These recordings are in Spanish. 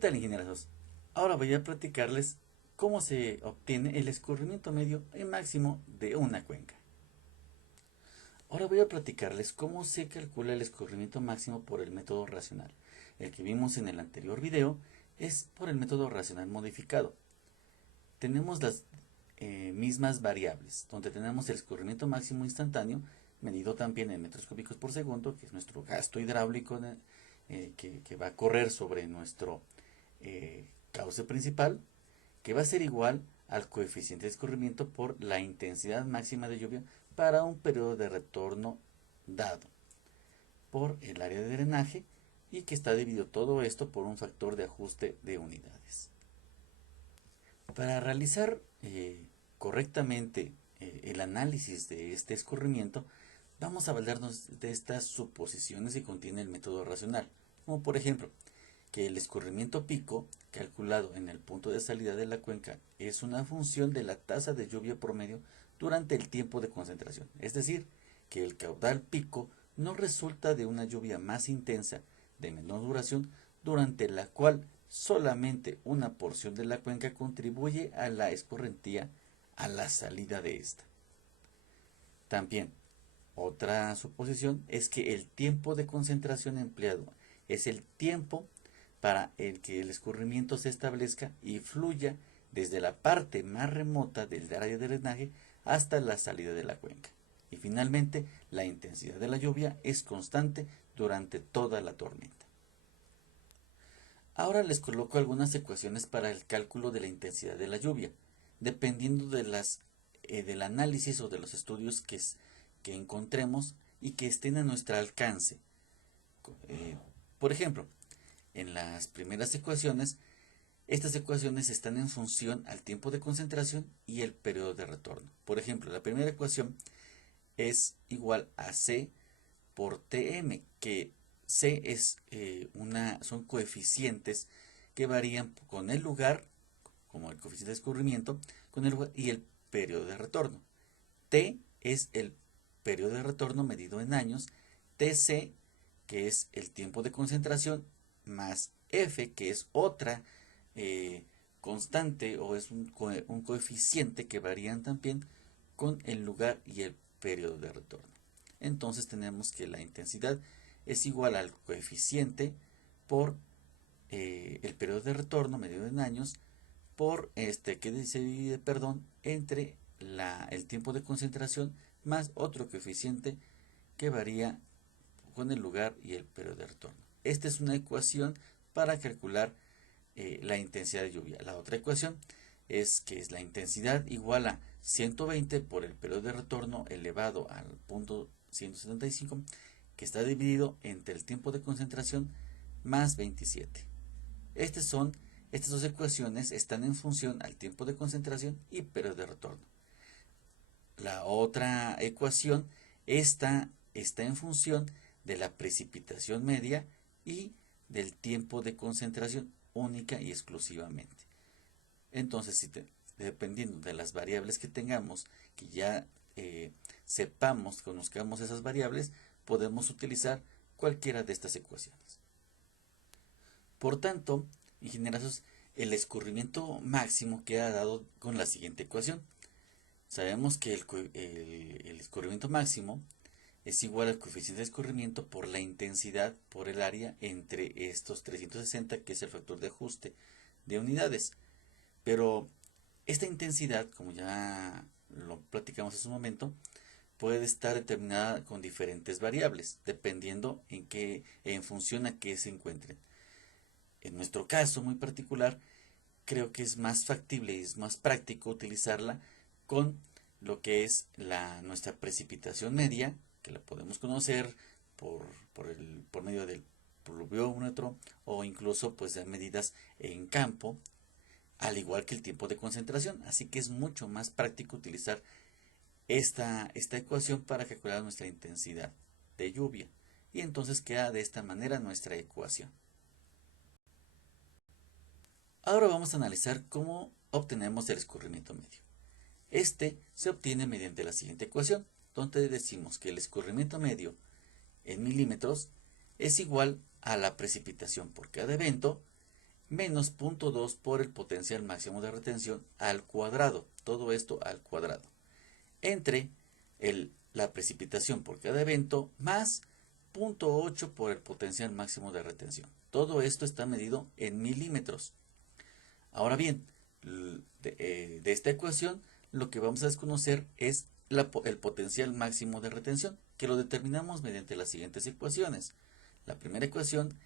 tal, ingenieros? Ahora voy a platicarles cómo se obtiene el escurrimiento medio y máximo de una cuenca. Ahora voy a platicarles cómo se calcula el escurrimiento máximo por el método racional. El que vimos en el anterior video es por el método racional modificado. Tenemos las mismas variables, donde tenemos el escurrimiento máximo instantáneo, medido también en metros cúbicos por segundo, que es nuestro gasto hidráulico que va a correr sobre nuestro cauce principal, que va a ser igual al coeficiente de escurrimiento por la intensidad máxima de lluvia para un periodo de retorno dado por el área de drenaje, y que está dividido todo esto por un factor de ajuste de unidades. Para realizar correctamente el análisis de este escurrimiento, vamos a valernos de estas suposiciones que contiene el método racional, como por ejemplo que el escurrimiento pico calculado en el punto de salida de la cuenca es una función de la tasa de lluvia promedio durante el tiempo de concentración, es decir, que el caudal pico no resulta de una lluvia más intensa de menor duración, durante la cual solamente una porción de la cuenca contribuye a la escorrentía a la salida de esta. También, otra suposición es que el tiempo de concentración empleado es el tiempo para el que el escurrimiento se establezca y fluya desde la parte más remota del área de drenaje hasta la salida de la cuenca. Y finalmente, la intensidad de la lluvia es constante durante toda la tormenta. Ahora les coloco algunas ecuaciones para el cálculo de la intensidad de la lluvia, dependiendo del análisis o de los estudios que encontremos y que estén a nuestro alcance. Por ejemplo, en las primeras ecuaciones, estas ecuaciones están en función al tiempo de concentración y el periodo de retorno. Por ejemplo, la primera ecuación es igual a C por Tm, que C son coeficientes que varían con el lugar, como el coeficiente de escurrimiento, con el lugar y el periodo de retorno. T es el periodo de retorno medido en años, Tc, que es el tiempo de concentración, más F, que es otra constante o es un coeficiente que varían también con el lugar y el periodo de retorno. Entonces tenemos que la intensidad es igual al coeficiente por el periodo de retorno medido en años por que se divide, entre el tiempo de concentración más otro coeficiente que varía con el lugar y el periodo de retorno. Esta es una ecuación para calcular la intensidad de lluvia. La otra ecuación es que es la intensidad igual a 120 por el periodo de retorno elevado al punto 175, que está dividido entre el tiempo de concentración más 27. Estas dos ecuaciones están en función al tiempo de concentración y periodo de retorno. La otra ecuación está en función de la precipitación media y del tiempo de concentración única y exclusivamente. Entonces, dependiendo de las variables que tengamos, que ya conozcamos esas variables, podemos utilizar cualquiera de estas ecuaciones. Por tanto, ingenieros, el escurrimiento máximo queda dado con la siguiente ecuación. Sabemos que el escurrimiento máximo es igual al coeficiente de escurrimiento por la intensidad por el área entre estos 360, que es el factor de ajuste de unidades. Pero esta intensidad, como ya lo platicamos hace un momento, puede estar determinada con diferentes variables, dependiendo en función a qué se encuentren. En nuestro caso muy particular, creo que es más factible y es más práctico utilizarla con lo que es nuestra precipitación media, que la podemos conocer por medio del pluviómetro o incluso pues de medidas en campo, al igual que el tiempo de concentración. Así que es mucho más práctico utilizar esta ecuación para calcular nuestra intensidad de lluvia. Y entonces queda de esta manera nuestra ecuación. Ahora vamos a analizar cómo obtenemos el escurrimiento medio. Este se obtiene mediante la siguiente ecuación, donde decimos que el escurrimiento medio en milímetros es igual a la precipitación por cada evento menos 0.2 por el potencial máximo de retención al cuadrado. Todo esto al cuadrado. Entre la precipitación por cada evento más 0.8 por el potencial máximo de retención. Todo esto está medido en milímetros. Ahora bien, de esta ecuación lo que vamos a desconocer es el potencial máximo de retención, que lo determinamos mediante las siguientes ecuaciones. La primera ecuación,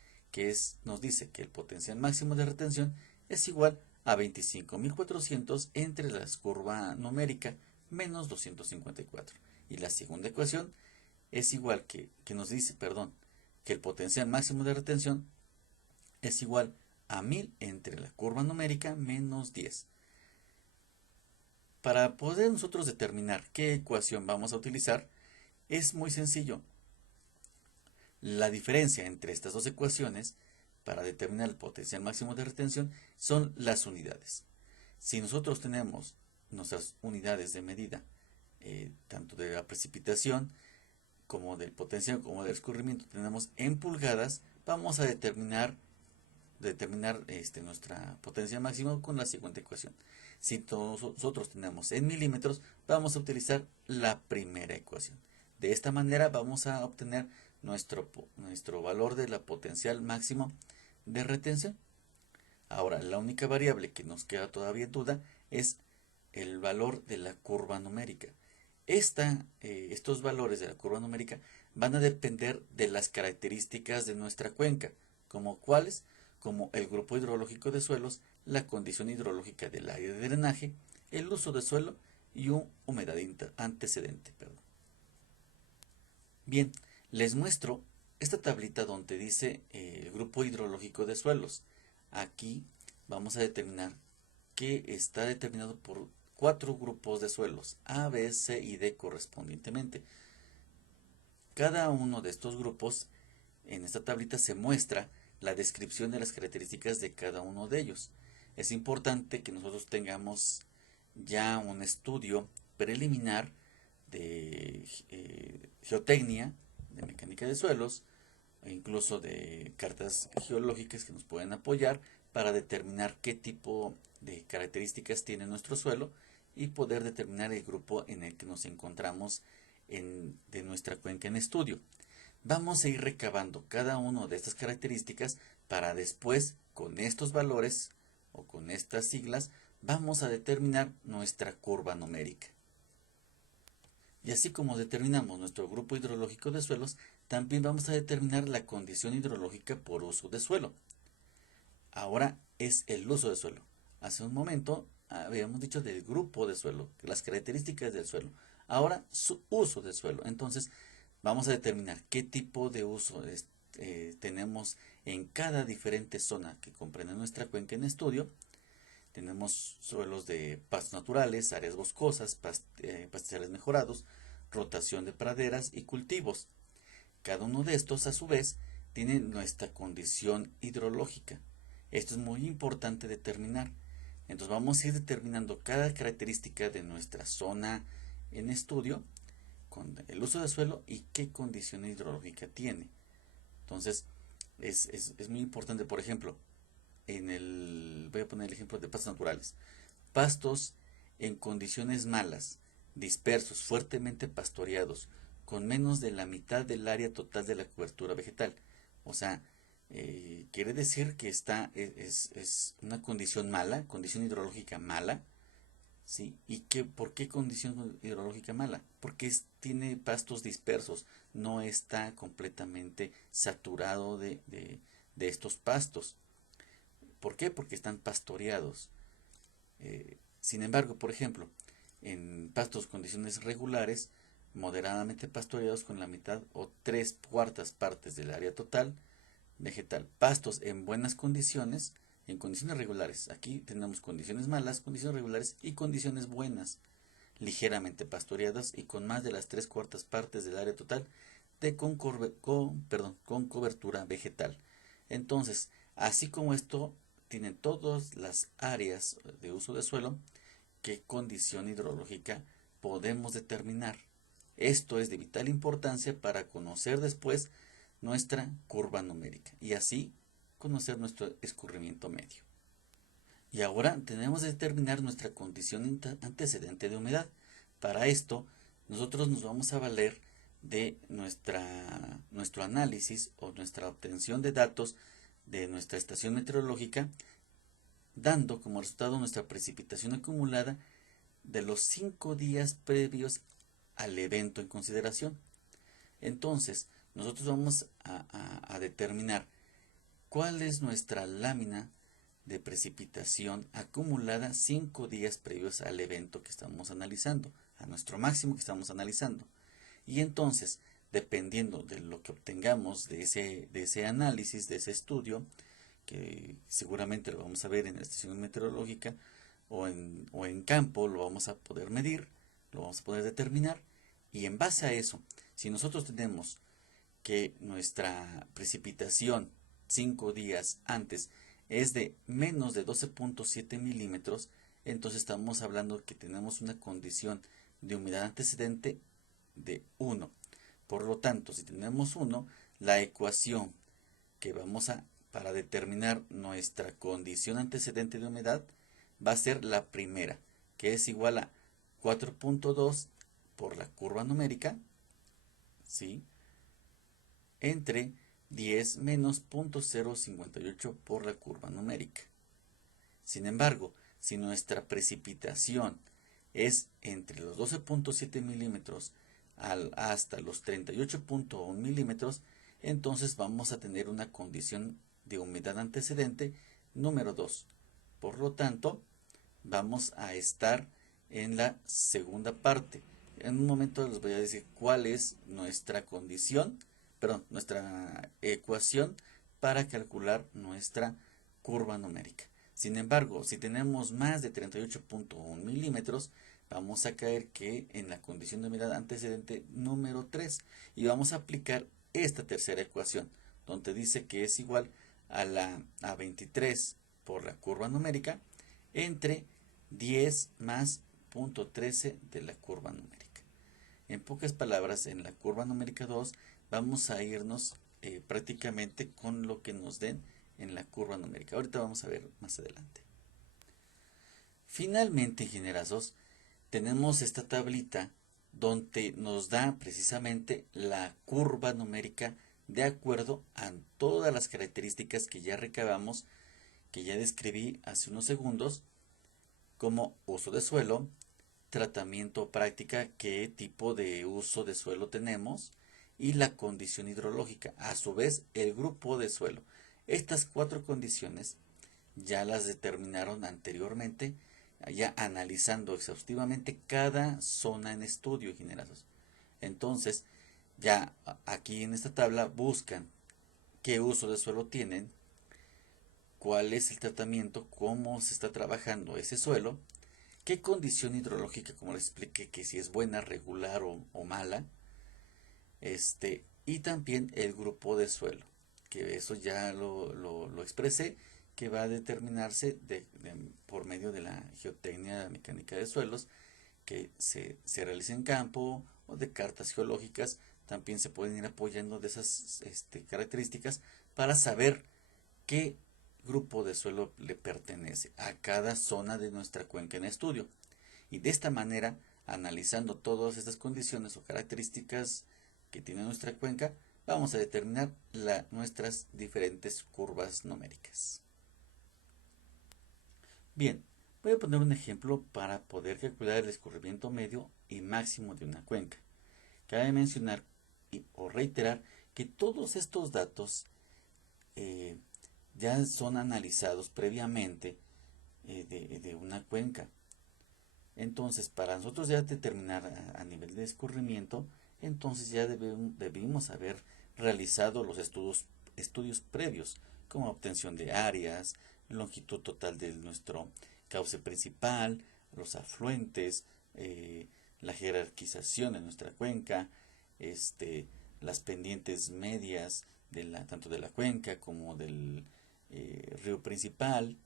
nos dice que el potencial máximo de retención es igual a 25.400 entre la curva numérica menos 254. Y la segunda ecuación es igual que nos dice, que el potencial máximo de retención es igual a 1000 entre la curva numérica menos 10. Para poder nosotros determinar qué ecuación vamos a utilizar, es muy sencillo. La diferencia entre estas dos ecuaciones para determinar el potencial máximo de retención son las unidades. Si nosotros tenemos nuestras unidades de medida, tanto de la precipitación como del potencial como del escurrimiento, tenemos en pulgadas, vamos a determinar nuestra potencia máxima con la siguiente ecuación. Si nosotros tenemos en milímetros, vamos a utilizar la primera ecuación. De esta manera vamos a obtener nuestro valor de la potencial máximo de retención. Ahora, la única variable que nos queda todavía en duda es el valor de la curva numérica. Estos valores de la curva numérica van a depender de las características de nuestra cuenca, como cuáles, como el grupo hidrológico de suelos, la condición hidrológica del área de drenaje, el uso de suelo y humedad antecedente. Bien, les muestro esta tablita donde dice el grupo hidrológico de suelos. Aquí vamos a determinar que está determinado por 4 grupos de suelos, A, B, C y D correspondientemente. Cada uno de estos grupos, en esta tablita se muestra la descripción de las características de cada uno de ellos. Es importante que nosotros tengamos ya un estudio preliminar de geotecnia, de mecánica de suelos, e incluso de cartas geológicas que nos pueden apoyar para determinar qué tipo de características tiene nuestro suelo y poder determinar el grupo en el que nos encontramos de nuestra cuenca en estudio. Vamos a ir recabando cada una de estas características para después, con estos valores o con estas siglas, vamos a determinar nuestra curva numérica. Y así como determinamos nuestro grupo hidrológico de suelos, también vamos a determinar la condición hidrológica por uso de suelo. Ahora es el uso de suelo. Hace un momento habíamos dicho del grupo de suelo, las características del suelo. Ahora su uso de suelo. Entonces vamos a determinar qué tipo de uso tenemos en cada diferente zona que comprende nuestra cuenca en estudio. Tenemos suelos de pastos naturales, áreas boscosas, pastizales mejorados, rotación de praderas y cultivos. Cada uno de estos, a su vez, tiene nuestra condición hidrológica. Esto es muy importante determinar. Entonces vamos a ir determinando cada característica de nuestra zona en estudio con el uso de suelo y qué condición hidrológica tiene. Entonces es muy importante, por ejemplo, voy a poner el ejemplo de pastos naturales. Pastos en condiciones malas, dispersos, fuertemente pastoreados, con menos de la mitad del área total de la cobertura vegetal. O sea, quiere decir que es una condición mala, condición hidrológica mala, ¿sí? ¿Y por qué condición hidrológica mala? Porque tiene pastos dispersos, no está completamente saturado de estos pastos. ¿Por qué? Porque están pastoreados. Sin embargo, por ejemplo, en pastos condiciones regulares, moderadamente pastoreados con la mitad o 3/4 partes del área total vegetal. Pastos en buenas condiciones, en condiciones regulares. Aquí tenemos condiciones malas, condiciones regulares y condiciones buenas. Ligeramente pastoreadas y con más de las 3/4 partes del área total con cobertura vegetal. Entonces, así como esto, tienen todas las áreas de uso de suelo, qué condición hidrológica podemos determinar. Esto es de vital importancia para conocer después nuestra curva numérica y así conocer nuestro escurrimiento medio. Y ahora tenemos que determinar nuestra condición antecedente de humedad. Para esto, nosotros nos vamos a valer de nuestro análisis o nuestra obtención de datos de nuestra estación meteorológica, dando como resultado nuestra precipitación acumulada de los 5 días previos al evento en consideración. Entonces, nosotros vamos a determinar cuál es nuestra lámina de precipitación acumulada 5 días previos al evento que estamos analizando, a nuestro máximo que estamos analizando. Y entonces, dependiendo de lo que obtengamos de ese análisis, de ese estudio, que seguramente lo vamos a ver en la estación meteorológica o en campo, lo vamos a poder medir, lo vamos a poder determinar, y en base a eso, si nosotros tenemos que nuestra precipitación 5 días antes es de menos de 12.7 milímetros, entonces estamos hablando que tenemos una condición de humedad antecedente de 1. Por lo tanto, si tenemos 1, la ecuación que para determinar nuestra condición antecedente de humedad va a ser la primera, que es igual a 4.2 por la curva numérica, ¿sí?, entre 10 menos 0.058 por la curva numérica. Sin embargo, si nuestra precipitación es entre los 12.7 milímetros hasta los 38.1 milímetros, entonces vamos a tener una condición de humedad antecedente número 2. Por lo tanto, vamos a estar en la segunda parte. En un momento les voy a decir cuál es nuestra nuestra ecuación para calcular nuestra curva numérica. Sin embargo, si tenemos más de 38.1 milímetros, vamos a caer que en la condición de humedad antecedente número 3 y vamos a aplicar esta tercera ecuación, donde dice que es igual a 23 por la curva numérica entre 10 más 0.13 de la curva numérica. En pocas palabras, en la curva numérica 2 vamos a irnos prácticamente con lo que nos den en la curva numérica. Ahorita vamos a ver más adelante. Finalmente, ingenierazos, tenemos esta tablita donde nos da precisamente la curva numérica de acuerdo a todas las características que ya recabamos, que ya describí hace unos segundos, como uso de suelo, tratamiento o práctica, qué tipo de uso de suelo tenemos, y la condición hidrológica, a su vez el grupo de suelo. Estas 4 condiciones ya las determinaron anteriormente, ya analizando exhaustivamente cada zona en estudio, ingenierazos. Entonces, ya aquí en esta tabla buscan qué uso de suelo tienen, cuál es el tratamiento, cómo se está trabajando ese suelo, qué condición hidrológica, como les expliqué, que si es buena, regular o mala, y también el grupo de suelo, que eso ya lo expresé, que va a determinarse por medio de la geotecnia mecánica de suelos, que se realiza en campo, o de cartas geológicas. También se pueden ir apoyando de esas características para saber qué grupo de suelo le pertenece a cada zona de nuestra cuenca en estudio. Y de esta manera, analizando todas estas condiciones o características que tiene nuestra cuenca, vamos a determinar nuestras diferentes curvas numéricas. Bien, voy a poner un ejemplo para poder calcular el escurrimiento medio y máximo de una cuenca. Cabe mencionar o reiterar que todos estos datos ya son analizados previamente de una cuenca. Entonces, para nosotros ya determinar a nivel de escurrimiento, entonces ya debimos haber realizado los estudios previos, como obtención de áreas, longitud total de nuestro cauce principal, los afluentes, la jerarquización de nuestra cuenca, las pendientes medias tanto de la cuenca como del río principal,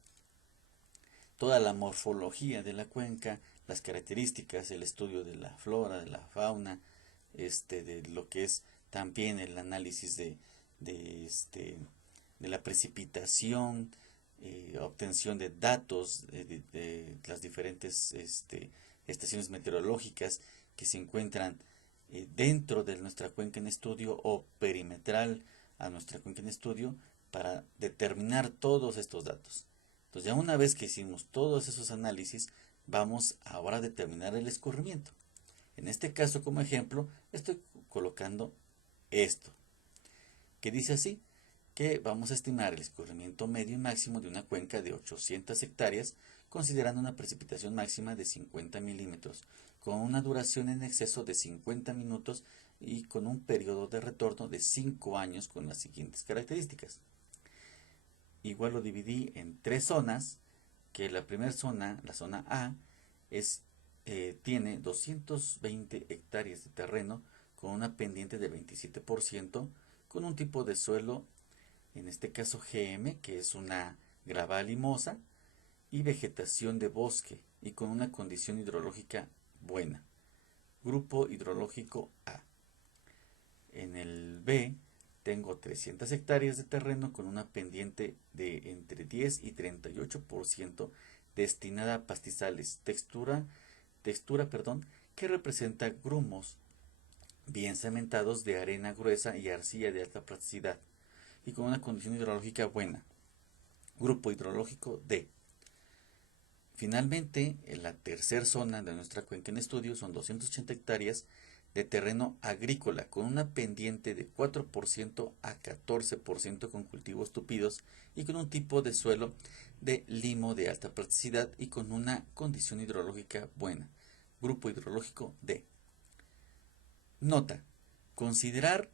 toda la morfología de la cuenca, las características, el estudio de la flora, de la fauna, de lo que es también el análisis de de la precipitación, obtención de datos de las diferentes estaciones meteorológicas que se encuentran dentro de nuestra cuenca en estudio o perimetral a nuestra cuenca en estudio para determinar todos estos datos. Entonces ya una vez que hicimos todos esos análisis, vamos ahora a determinar el escurrimiento. En este caso, como ejemplo, estoy colocando esto, que dice así, que vamos a estimar el escurrimiento medio y máximo de una cuenca de 800 hectáreas, considerando una precipitación máxima de 50 milímetros, con una duración en exceso de 50 minutos y con un periodo de retorno de 5 años con las siguientes características. Igual lo dividí en 3 zonas, que la primera zona, la zona A, tiene 220 hectáreas de terreno con una pendiente de 27%, con un tipo de suelo, en este caso GM, que es una grava limosa, y vegetación de bosque, y con una condición hidrológica buena. Grupo hidrológico A. En el B tengo 300 hectáreas de terreno con una pendiente de entre 10 y 38% destinada a pastizales, textura, que representa grumos bien cementados de arena gruesa y arcilla de alta plasticidad y con una condición hidrológica buena. Grupo hidrológico D. Finalmente, en la tercera zona de nuestra cuenca en estudio son 280 hectáreas de terreno agrícola con una pendiente de 4% a 14% con cultivos tupidos y con un tipo de suelo de limo de alta plasticidad y con una condición hidrológica buena. Grupo hidrológico D. Nota: considerar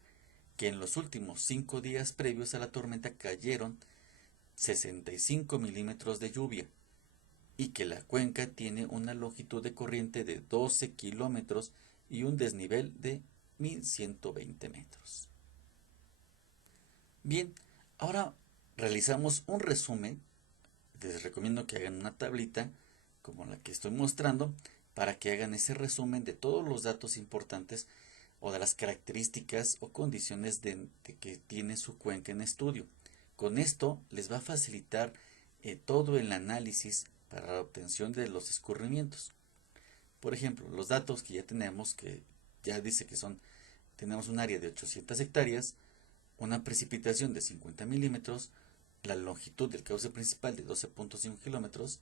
que en los últimos 5 días previos a la tormenta cayeron 65 milímetros de lluvia y que la cuenca tiene una longitud de corriente de 12 kilómetros y un desnivel de 1120 metros. Bien, ahora realizamos un resumen. Les recomiendo que hagan una tablita como la que estoy mostrando para que hagan ese resumen de todos los datos importantes o de las características o condiciones de que tiene su cuenca en estudio. Con esto les va a facilitar todo el análisis para la obtención de los escurrimientos. Por ejemplo, los datos que ya tenemos, que ya dice que tenemos un área de 800 hectáreas, una precipitación de 50 milímetros, la longitud del cauce principal de 12.5 kilómetros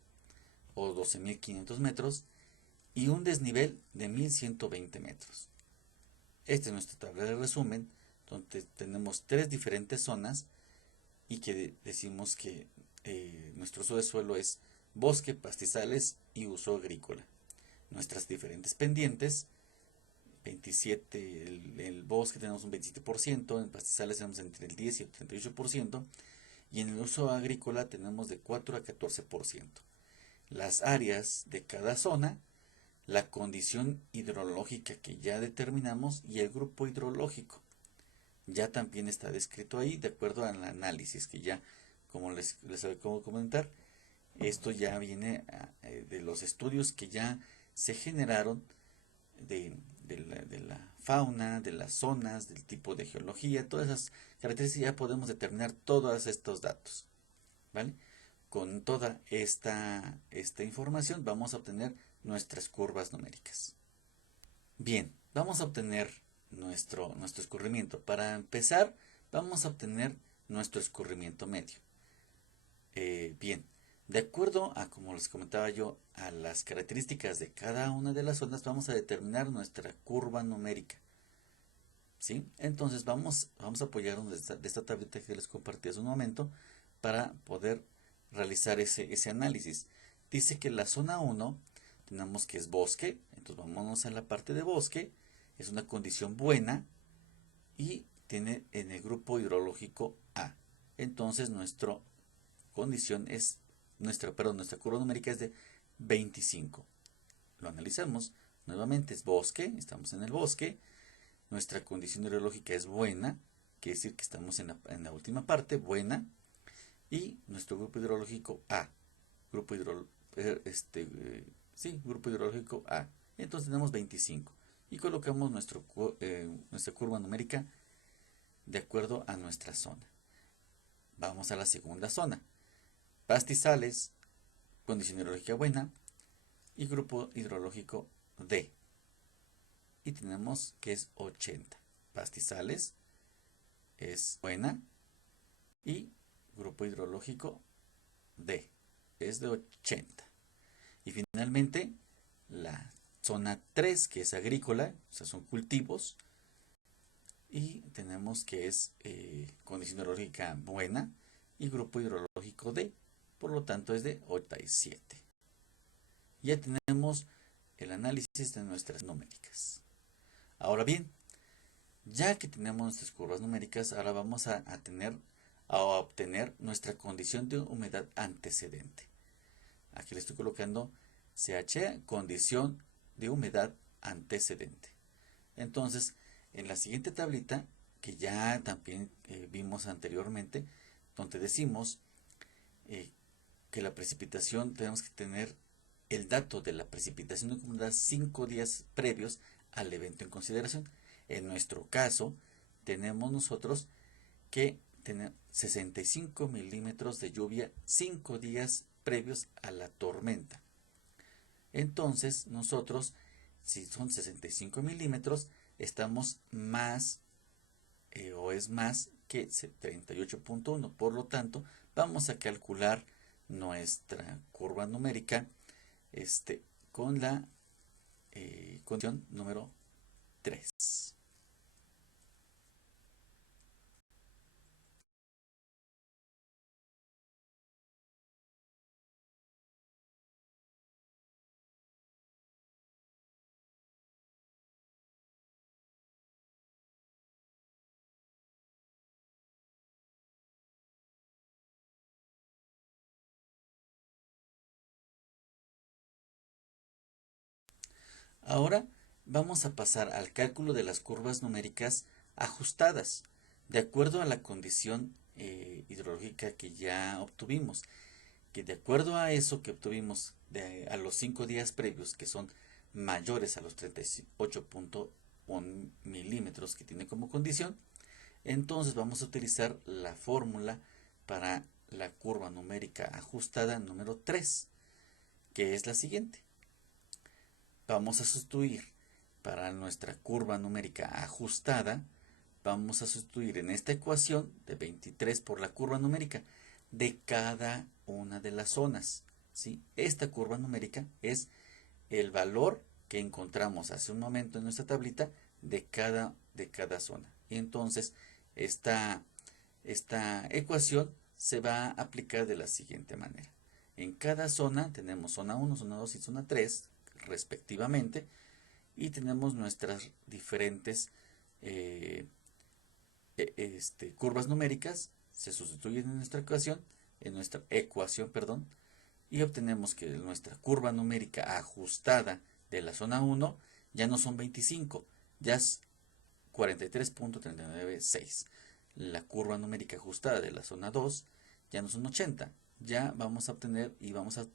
o 12.500 metros y un desnivel de 1120 metros. Esta es nuestra tabla de resumen, donde tenemos 3 diferentes zonas y que decimos que nuestro uso de suelo es bosque, pastizales y uso agrícola. Nuestras diferentes pendientes, 27, el bosque tenemos un 27%, en pastizales tenemos entre el 10 y el 38%, y en el uso agrícola tenemos de 4 a 14%. Las áreas de cada zona, la condición hidrológica que ya determinamos y el grupo hidrológico. Ya también está descrito ahí de acuerdo al análisis que ya, como les acabo de comentar, esto ya viene de los estudios que ya se generaron de la fauna, de las zonas, del tipo de geología, todas esas características ya podemos determinar todos estos datos, ¿vale? Con toda esta información vamos a obtener nuestras curvas numéricas. Bien, vamos a obtener nuestro escurrimiento. Para empezar, vamos a obtener nuestro escurrimiento medio. Bien, de acuerdo a, como les comentaba yo, a las características de cada una de las zonas, vamos a determinar nuestra curva numérica. ¿Sí? Entonces vamos a apoyarnos de esta tablita que les compartí hace un momento para poder realizar ese análisis. Dice que la zona 1 tenemos que es bosque, entonces vámonos a la parte de bosque, es una condición buena y tiene en el grupo hidrológico A. Entonces nuestra condición es, nuestra curva numérica es de 25. Lo analizamos, nuevamente es bosque, estamos en el bosque, nuestra condición hidrológica es buena, quiere decir que estamos en la última parte, buena, y nuestro grupo hidrológico A, grupo hidrológico A. Entonces tenemos 25 y colocamos nuestra curva numérica de acuerdo a nuestra zona. vamos a la segunda zona. Pastizales, condición hidrológica buena y grupo hidrológico D. Y tenemos que es 80. Pastizales es buena y grupo hidrológico D es de 80. Y finalmente la zona 3, que es agrícola, o sea, son cultivos, y tenemos que es condición hidrológica buena y grupo hidrológico D, por lo tanto es de 87. Ya tenemos el análisis de nuestras numéricas. Ahora bien, ya que tenemos nuestras curvas numéricas, ahora vamos a obtener nuestra condición de humedad antecedente. Aquí le estoy colocando CH, condición de humedad antecedente. Entonces, en la siguiente tablita, que ya también vimos anteriormente, donde decimos que la precipitación, tenemos que tener el dato de la precipitación de humedad 5 días previos al evento en consideración. En nuestro caso, tenemos nosotros que tener 65 milímetros de lluvia 5 días previos a la tormenta. Entonces, nosotros, si son 65 milímetros, estamos más o es más que 38.1. Por lo tanto, vamos a calcular nuestra curva numérica con la condición número 3. Ahora vamos a pasar al cálculo de las curvas numéricas ajustadas, de acuerdo a la condición hidrológica que ya obtuvimos, que de acuerdo a eso que obtuvimos a los 5 días previos, que son mayores a los 38.1 milímetros que tiene como condición, entonces vamos a utilizar la fórmula para la curva numérica ajustada número 3, que es la siguiente. Vamos a sustituir para nuestra curva numérica ajustada, vamos a sustituir en esta ecuación de 23 por la curva numérica de cada una de las zonas, ¿sí? Esta curva numérica es el valor que encontramos hace un momento en nuestra tablita de cada zona. Y entonces esta ecuación se va a aplicar de la siguiente manera. En cada zona tenemos zona 1, zona 2 y zona 3 respectivamente, y tenemos nuestras diferentes curvas numéricas, se sustituyen en nuestra ecuación, y obtenemos que nuestra curva numérica ajustada de la zona 1 ya no son 25, ya es 43.396. La curva numérica ajustada de la zona 2 ya no son 80, ya vamos a obtener y vamos a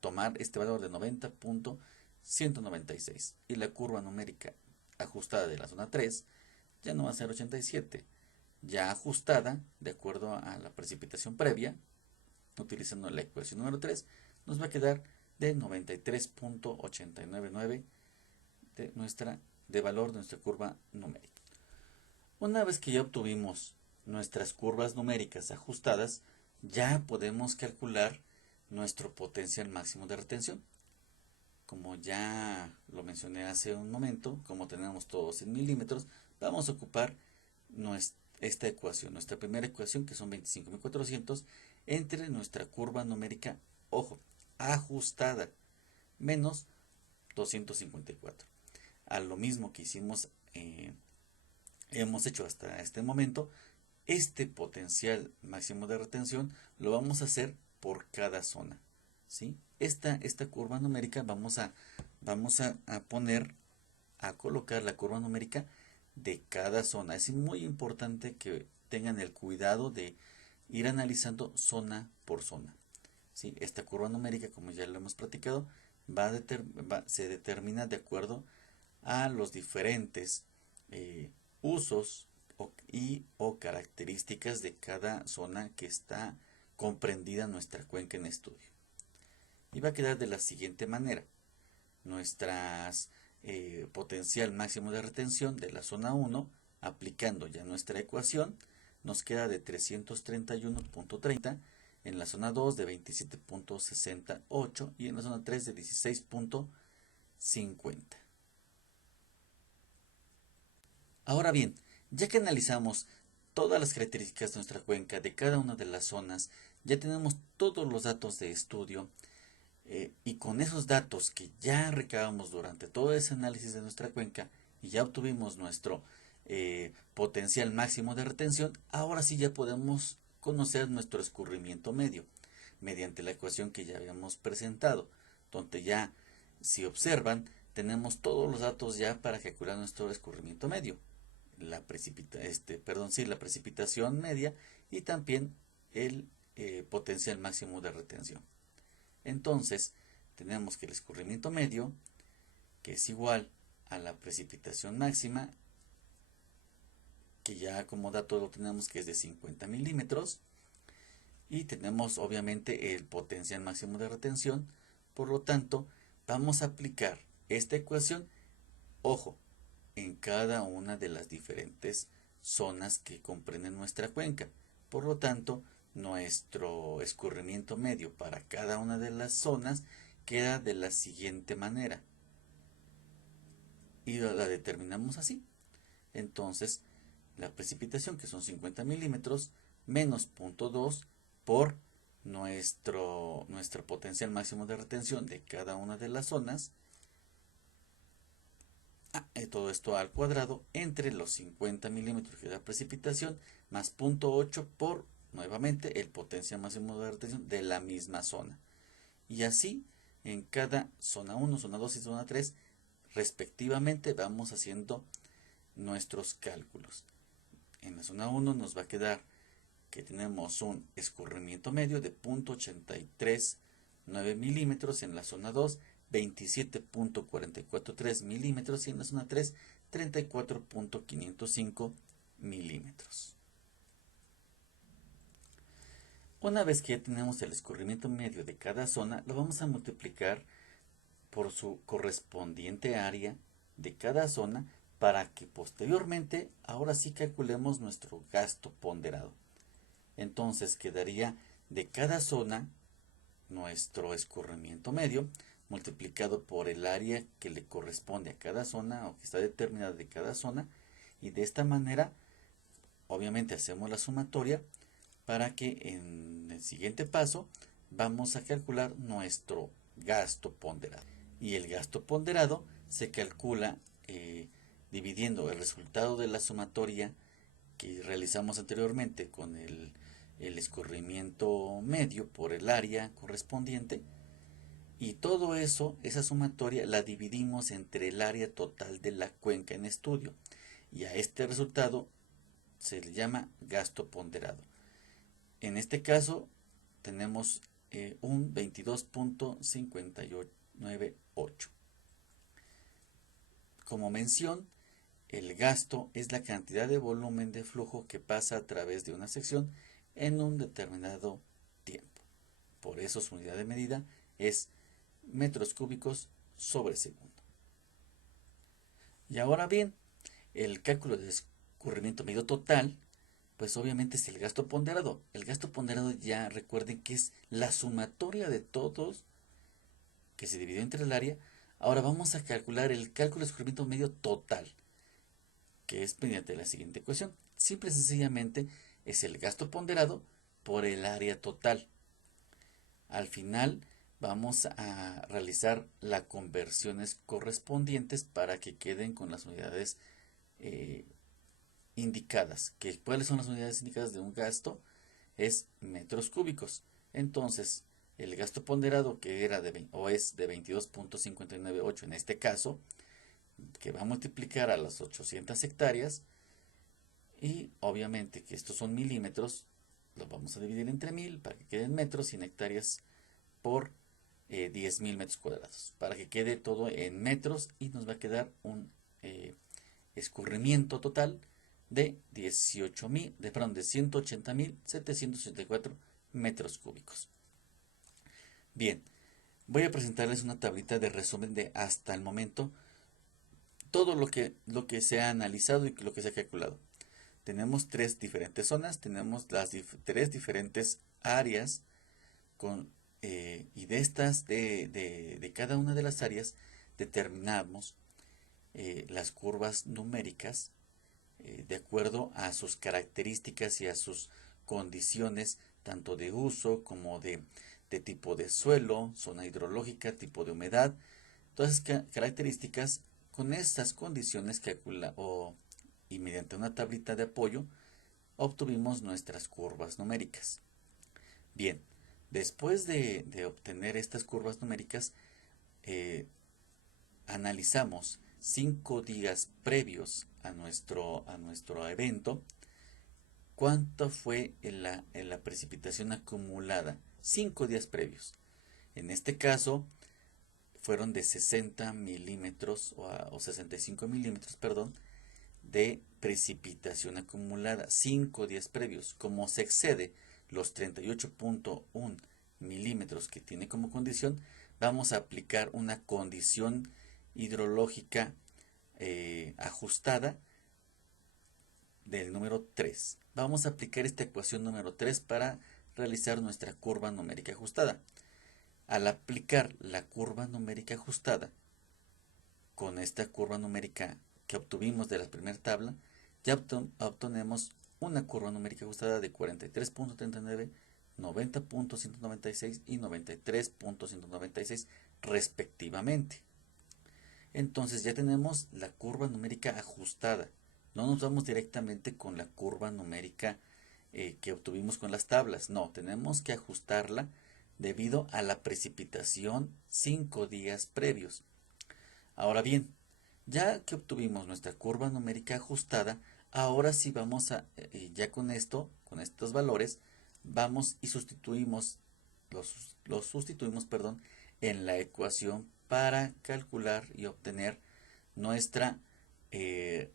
tomar este valor de 90.196. Y la curva numérica ajustada de la zona 3 ya no va a ser 87, ya ajustada de acuerdo a la precipitación previa, utilizando la ecuación número 3, nos va a quedar de 93.899 de valor de nuestra curva numérica. Una vez que ya obtuvimos nuestras curvas numéricas ajustadas, ya podemos calcular nuestro potencial máximo de retención. Como ya lo mencioné hace un momento, como tenemos todos 100 milímetros, vamos a ocupar esta ecuación, nuestra primera ecuación, que son 25.400, entre nuestra curva numérica, ojo, ajustada, menos 254. A lo mismo que hemos hecho hasta este momento, este potencial máximo de retención lo vamos a hacer por cada zona, ¿sí? Esta curva numérica vamos a colocar la curva numérica de cada zona. Es muy importante que tengan el cuidado de ir analizando zona por zona, ¿sí? Esta curva numérica, como ya lo hemos platicado, se determina de acuerdo a los diferentes usos o características de cada zona que está comprendida en nuestra cuenca en estudio. Y va a quedar de la siguiente manera. Nuestras potencial máximo de retención de la zona 1, aplicando ya nuestra ecuación, nos queda de 331.30, en la zona 2 de 27.68 y en la zona 3 de 16.50. Ahora bien, ya que analizamos todas las características de nuestra cuenca, de cada una de las zonas, ya tenemos todos los datos de estudio, y con esos datos que ya recabamos durante todo ese análisis de nuestra cuenca y ya obtuvimos nuestro potencial máximo de retención, ahora sí ya podemos conocer nuestro escurrimiento medio mediante la ecuación que ya habíamos presentado, donde ya, si observan, tenemos todos los datos ya para calcular nuestro escurrimiento medio, la precipitación media y también el potencial máximo de retención. Entonces, tenemos que el escurrimiento medio, que es igual a la precipitación máxima, que ya como dato lo tenemos que es de 50 milímetros, y tenemos obviamente el potencial máximo de retención. Por lo tanto, vamos a aplicar esta ecuación, ojo, en cada una de las diferentes zonas que comprenden nuestra cuenca. Por lo tanto, nuestro escurrimiento medio para cada una de las zonas queda de la siguiente manera. Y la determinamos así. Entonces, la precipitación, que son 50 milímetros, menos 0.2 por nuestro potencial máximo de retención de cada una de las zonas, todo esto al cuadrado, entre los 50 milímetros que da precipitación, más 0.8 por, nuevamente, el potencial máximo de retención de la misma zona. Y así, en cada zona 1, zona 2 y zona 3, respectivamente, vamos haciendo nuestros cálculos. En la zona 1 nos va a quedar que tenemos un escurrimiento medio de 0.839 milímetros, en la zona 2 27.443 milímetros y en la zona 3 34.505 milímetros. Una vez que ya tenemos el escurrimiento medio de cada zona, lo vamos a multiplicar por su correspondiente área de cada zona para que posteriormente ahora sí calculemos nuestro gasto ponderado. Entonces quedaría de cada zona nuestro escurrimiento medio multiplicado por el área que le corresponde a cada zona o que está determinada de cada zona, y de esta manera obviamente hacemos la sumatoria para que en el siguiente paso vamos a calcular nuestro gasto ponderado. Y el gasto ponderado se calcula dividiendo el resultado de la sumatoria que realizamos anteriormente con el escurrimiento medio por el área correspondiente, y todo eso, esa sumatoria la dividimos entre el área total de la cuenca en estudio, y a este resultado se le llama gasto ponderado. En este caso tenemos un 22.598. Como mención, el gasto es la cantidad de volumen de flujo que pasa a través de una sección en un determinado tiempo. Por eso su unidad de medida es metros cúbicos sobre segundo. Y ahora bien, el cálculo de escurrimiento medio total, pues obviamente es el gasto ponderado. El gasto ponderado, ya recuerden que es la sumatoria de todos que se dividió entre el área. Ahora vamos a calcular el cálculo de escurrimiento medio total, que es mediante la siguiente ecuación. Simple y sencillamente es el gasto ponderado por el área total. Al final vamos a realizar las conversiones correspondientes para que queden con las unidades indicadas. ¿Cuáles son las unidades indicadas de un gasto? Es metros cúbicos. Entonces, el gasto ponderado, que era es de 22.598 en este caso, que va a multiplicar a las 800 hectáreas, y obviamente que estos son milímetros, los vamos a dividir entre 1000 para que queden metros, y en hectáreas por 10.000 metros cuadrados, para que quede todo en metros, y nos va a quedar un escurrimiento total de 180.784 metros cúbicos. Bien, voy a presentarles una tablita de resumen de hasta el momento todo lo que se ha analizado y lo que se ha calculado. Tenemos tres diferentes zonas, tenemos las tres diferentes áreas y de estas, de cada una de las áreas, determinamos las curvas numéricas de acuerdo a sus características y a sus condiciones, tanto de uso como de tipo de suelo, zona hidrológica, tipo de humedad, todas esas características. Con estas condiciones y mediante una tablita de apoyo obtuvimos nuestras curvas numéricas. Bien, después de obtener estas curvas numéricas, analizamos 5 días previos a nuestro evento, cuánto fue en la precipitación acumulada 5 días previos. En este caso fueron de 60 milímetros o 65 milímetros, perdón, de precipitación acumulada 5 días previos. Como se excede los 38.1 milímetros que tiene como condición, vamos a aplicar una condición hidrológica ajustada del número 3. Vamos a aplicar esta ecuación número 3 para realizar nuestra curva numérica ajustada. Al aplicar la curva numérica ajustada con esta curva numérica que obtuvimos de la primera tabla, ya obtenemos una curva numérica ajustada de 43.39, 90.196 y 93.196 respectivamente. Entonces ya tenemos la curva numérica ajustada. No nos vamos directamente con la curva numérica que obtuvimos con las tablas. No, tenemos que ajustarla debido a la precipitación 5 días previos. Ahora bien, ya que obtuvimos nuestra curva numérica ajustada, ahora sí vamos a, ya con estos valores, vamos y los sustituimos, en la ecuación para calcular y obtener nuestra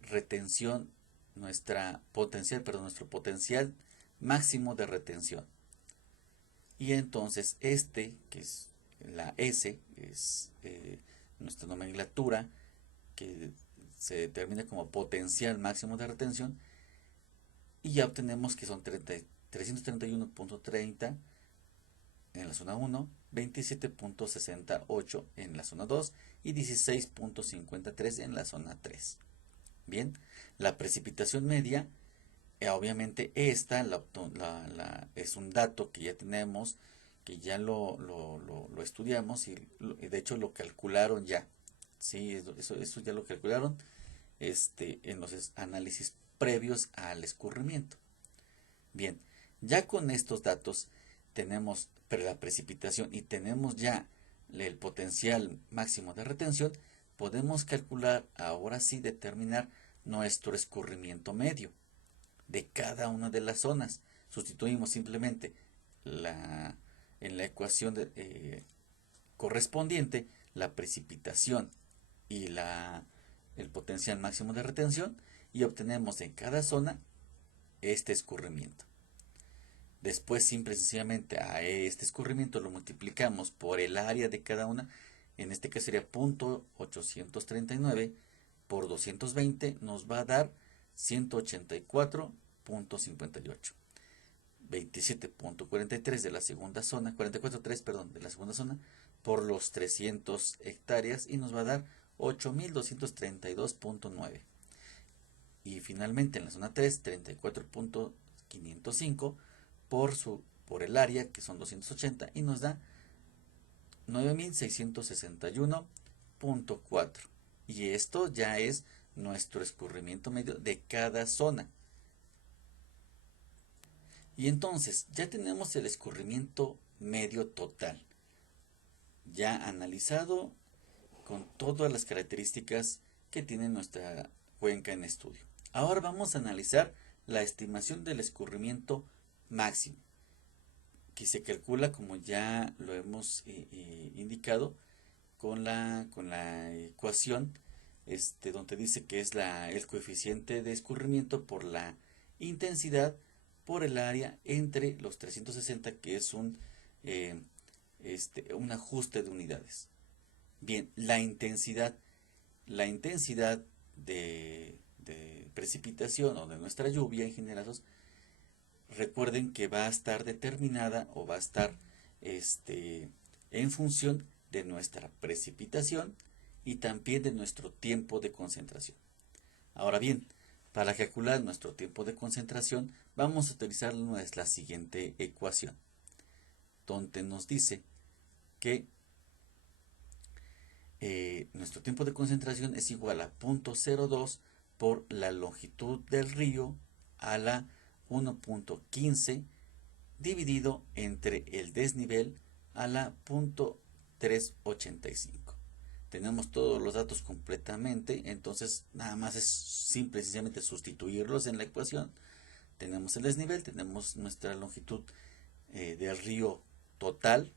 retención, nuestro potencial máximo de retención. Y entonces que es la S, es nuestra nomenclatura, que se determina como potencial máximo de retención, y ya obtenemos que son 331.30 en la zona 1, 27.68 en la zona 2 y 16.53 en la zona 3. Bien, la precipitación media, obviamente esta es un dato que ya tenemos, que ya lo estudiamos y de hecho lo calcularon ya. Sí, eso ya lo calcularon en los análisis previos al escurrimiento. Bien, ya con estos datos tenemos la precipitación y tenemos ya el potencial máximo de retención, podemos calcular, ahora sí determinar nuestro escurrimiento medio de cada una de las zonas. Sustituimos simplemente en la ecuación correspondiente la precipitación y el potencial máximo de retención y obtenemos en cada zona este escurrimiento. Después, simple y sencillamente, a este escurrimiento lo multiplicamos por el área de cada una. En este caso sería 0.839 por 220, nos va a dar 184.58. 27.43 de la segunda zona, 44.3, perdón, de la segunda zona, por los 300 hectáreas y nos va a dar 8.232.9. Y finalmente en la zona 3, 34.505 por el área, que son 280, y nos da 9.661.4. Y esto ya es nuestro escurrimiento medio de cada zona. Y entonces ya tenemos el escurrimiento medio total, ya analizado con todas las características que tiene nuestra cuenca en estudio. Ahora vamos a analizar la estimación del escurrimiento máximo, que se calcula, como ya lo hemos indicado, con la ecuación donde dice que es el coeficiente de escurrimiento por la intensidad por el área entre los 360, que es un ajuste de unidades. Bien, la intensidad de precipitación o de nuestra lluvia en general, recuerden que va a estar determinada o va a estar en función de nuestra precipitación y también de nuestro tiempo de concentración. Ahora bien, para calcular nuestro tiempo de concentración vamos a utilizar la siguiente ecuación, donde nos dice que nuestro tiempo de concentración es igual a 0.02 por la longitud del río a la 1.15 dividido entre el desnivel a la 0.385. Tenemos todos los datos completamente, entonces nada más es simple y sencillamente sustituirlos en la ecuación. Tenemos el desnivel, tenemos nuestra longitud del río total,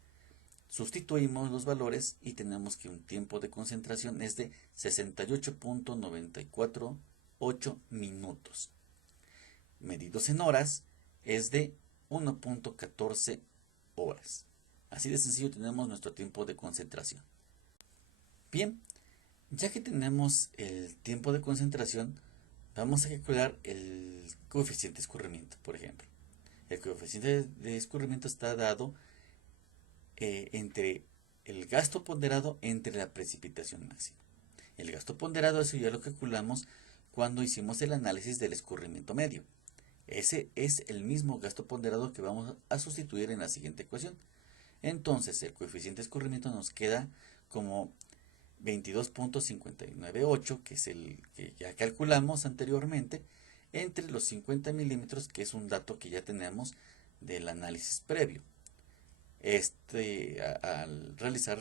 sustituimos los valores y tenemos que un tiempo de concentración es de 68.948 minutos. Medidos en horas es de 1.14 horas. Así de sencillo tenemos nuestro tiempo de concentración. Bien, ya que tenemos el tiempo de concentración, vamos a calcular el coeficiente de escurrimiento, por ejemplo. El coeficiente de escurrimiento está dado entre el gasto ponderado entre la precipitación máxima. El gasto ponderado, eso ya lo calculamos cuando hicimos el análisis del escurrimiento medio. Ese es el mismo gasto ponderado que vamos a sustituir en la siguiente ecuación. Entonces, el coeficiente de escurrimiento nos queda como 22.598, que es el que ya calculamos anteriormente, entre los 50 milímetros, que es un dato que ya tenemos del análisis previo. Al realizar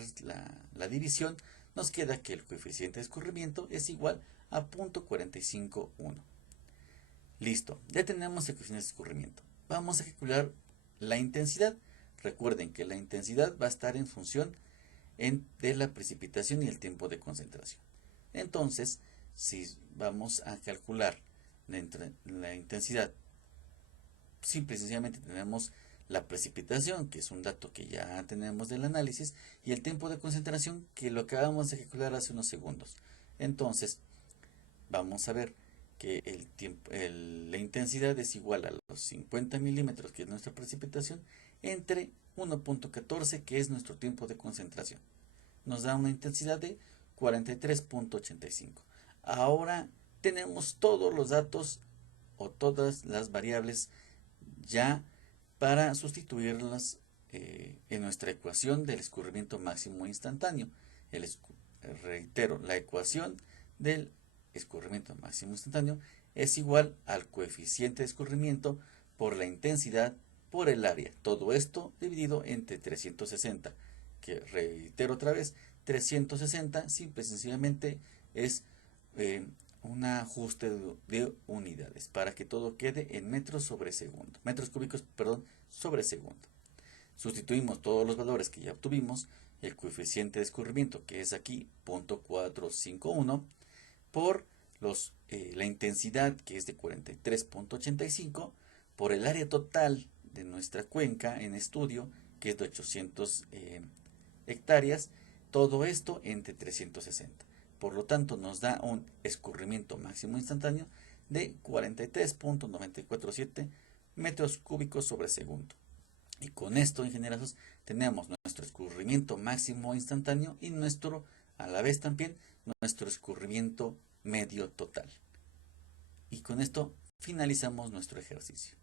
la división, nos queda que el coeficiente de escurrimiento es igual a 0.451. Listo, ya tenemos el coeficiente de escurrimiento. Vamos a calcular la intensidad. Recuerden que la intensidad va a estar en función de la precipitación y el tiempo de concentración. Entonces, si vamos a calcular la intensidad, simple y sencillamente tenemos la precipitación, que es un dato que ya tenemos del análisis, y el tiempo de concentración, que lo acabamos de calcular hace unos segundos. Entonces, vamos a ver que la intensidad es igual a los 50 milímetros, que es nuestra precipitación, entre 1.14, que es nuestro tiempo de concentración. Nos da una intensidad de 43.85. Ahora tenemos todos los datos o todas las variables ya para sustituirlas en nuestra ecuación del escurrimiento máximo instantáneo. Reitero, la ecuación del escurrimiento máximo instantáneo es igual al coeficiente de escurrimiento por la intensidad por el área. Todo esto dividido entre 360, que reitero otra vez, 360 simple y sencillamente es un ajuste de unidades para que todo quede en metros cúbicos, sobre segundo. Sustituimos todos los valores que ya obtuvimos, el coeficiente de escurrimiento, que es aquí 0.451, por la intensidad, que es de 43.85, por el área total de nuestra cuenca en estudio, que es de 800 hectáreas, todo esto entre 360. Por lo tanto, nos da un escurrimiento máximo instantáneo de 43.947 metros cúbicos sobre segundo. Y con esto, ingenieros, tenemos nuestro escurrimiento máximo instantáneo y a la vez también, nuestro escurrimiento medio total. Y con esto finalizamos nuestro ejercicio.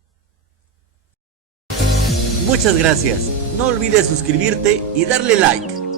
Muchas gracias. No olvides suscribirte y darle like.